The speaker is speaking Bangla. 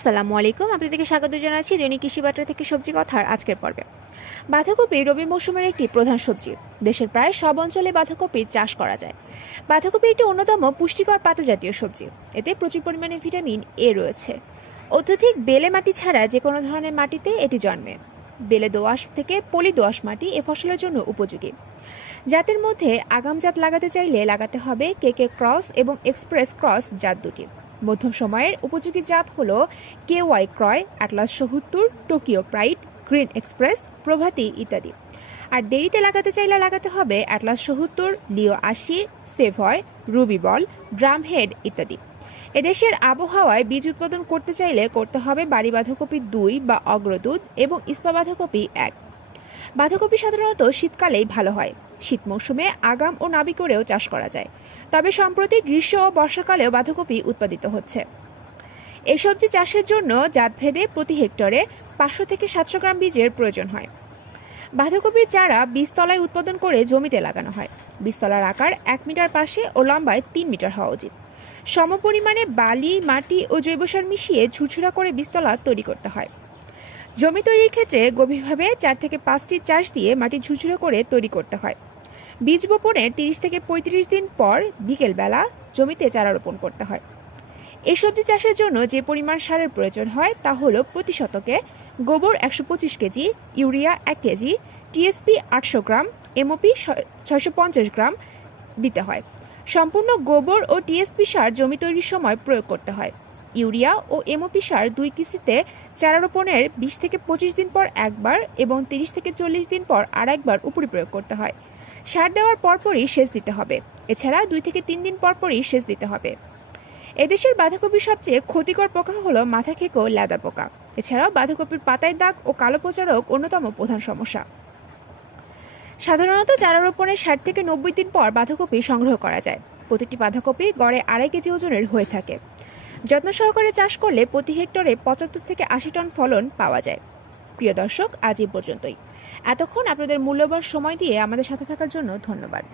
আসসালামু আলাইকুম, আপনাদেরকে স্বাগত জানাচ্ছি দৈনিক কৃষি বার্তা থেকে সবজি কথার আজকের পর্বে। বাঁধাকপি রবি মৌসুমের একটি প্রধান সবজি। দেশের প্রায় সব অঞ্চলে বাঁধাকপির চাষ করা যায়। বাঁধাকপি একটি অন্যতম পুষ্টিকর পাতা জাতীয় সবজি। এতে প্রচুর পরিমাণে ভিটামিন এ রয়েছে। অত্যধিক বেলে মাটি ছাড়া যে কোনো ধরনের মাটিতে এটি জন্মে। বেলে দোআঁশ থেকে পলি দোআঁশ মাটি এ ফসলের জন্য উপযোগী। জাতের মধ্যে আগাম জাত লাগাতে চাইলে লাগাতে হবে কেকে ক্রস এবং এক্সপ্রেস ক্রস জাত দুটি। মধ্যম সময়ের উপযোগী জাত হল KY ক্রয়, Atlas ৭০, Tokyo Pride, Green Express, Prabhati ইত্যাদি। আর দেরিতে লাগাতে চাইলে লাগাতে হবে Atlas ৭০, Leo ৮০, Savoy, Ruby Ball, Drum Head ইত্যাদি। এদেশের আবহাওয়ায় বীজ উৎপাদন করতে চাইলে করতে হবে বাড়ি বাঁধাকপি ২ বা অগ্রদূত এবং ইস্পা বাঁধাকপি ১। বাঁধাকপি সাধারণত শীতকালেই ভালো হয়। শীত মৌসুমে আগাম ও নাবি করেও চাষ করা যায়। তবে সম্প্রতি গ্রীষ্ম ও বর্ষাকালেও বাঁধাকপি উৎপাদিত হচ্ছে। এই সবজি চাষের জন্য জাতভেদে প্রতি হেক্টরে ৫০০ থেকে ৭০০ গ্রাম বীজের প্রয়োজন হয়। বাঁধাকপির চারা বীজতলায় উৎপাদন করে জমিতে লাগানো হয়। বীজতলার আকার ১ মিটার পাশে ও লম্বায় ৩ মিটার হওয়া উচিত। সমপরিমাণে বালি, মাটি ও জৈব সার মিশিয়ে ঝুরঝুরা করে বীজতলা তৈরি করতে হয়। জমি তৈরির ক্ষেত্রে গভীরভাবে ৪ থেকে ৫টি চাষ দিয়ে মাটি ঝুরঝুরে করে তৈরি করতে হয়। বীজ বপনের ৩০ থেকে ৩৫ দিন পর বিকেলবেলা জমিতে চারা রোপণ করতে হয়। এই সবজি চাষের জন্য যে পরিমাণ সারের প্রয়োজন হয় তা হল প্রতি শতকে গোবর ১২৫ কেজি, ইউরিয়া ১ কেজি, টিএসপি ৮০০ গ্রাম, এমওপি ৬৫০ গ্রাম দিতে হয়। সম্পূর্ণ গোবর ও টিএসপি সার জমি তৈরির সময় প্রয়োগ করতে হয়। ইউরিয়া ও এমওপি সার ২ কিস্তিতে চারা রোপণের ২০ থেকে ২৫ দিন পর একবার এবং ৩০ থেকে ৪০ দিন পর আরেকবার উপরি প্রয়োগ করতে হয়। সার দেওয়ার পরপরই সেচ দিতে হবে। এছাড়া ২ থেকে ৩ দিন পরপরই সেচ দিতে হবে। এদেশের বাঁধাকপির সবচেয়ে ক্ষতিকর পোকা হলো মাথা খেকো লেদা পোকা। এছাড়াও বাঁধাকপির পাতায় দাগ ও কালো পচা রোগ অন্যতম প্রধান সমস্যা। সাধারণত চারা রোপণের ৬০ থেকে ৯০ দিন পর বাঁধাকপি সংগ্রহ করা যায়। প্রতিটি বাঁধাকপি গড়ে ২.৫ কেজি ওজনের হয়ে থাকে। যত্ন সহকারে চাষ করলে প্রতি হেক্টরে ৭৫ থেকে ৮০ টন ফলন পাওয়া যায়। প্রিয় দর্শক, আজ এই পর্যন্তই। এতক্ষণ আপনাদের মূল্যবান সময় দিয়ে আমাদের সাথে থাকার জন্য ধন্যবাদ।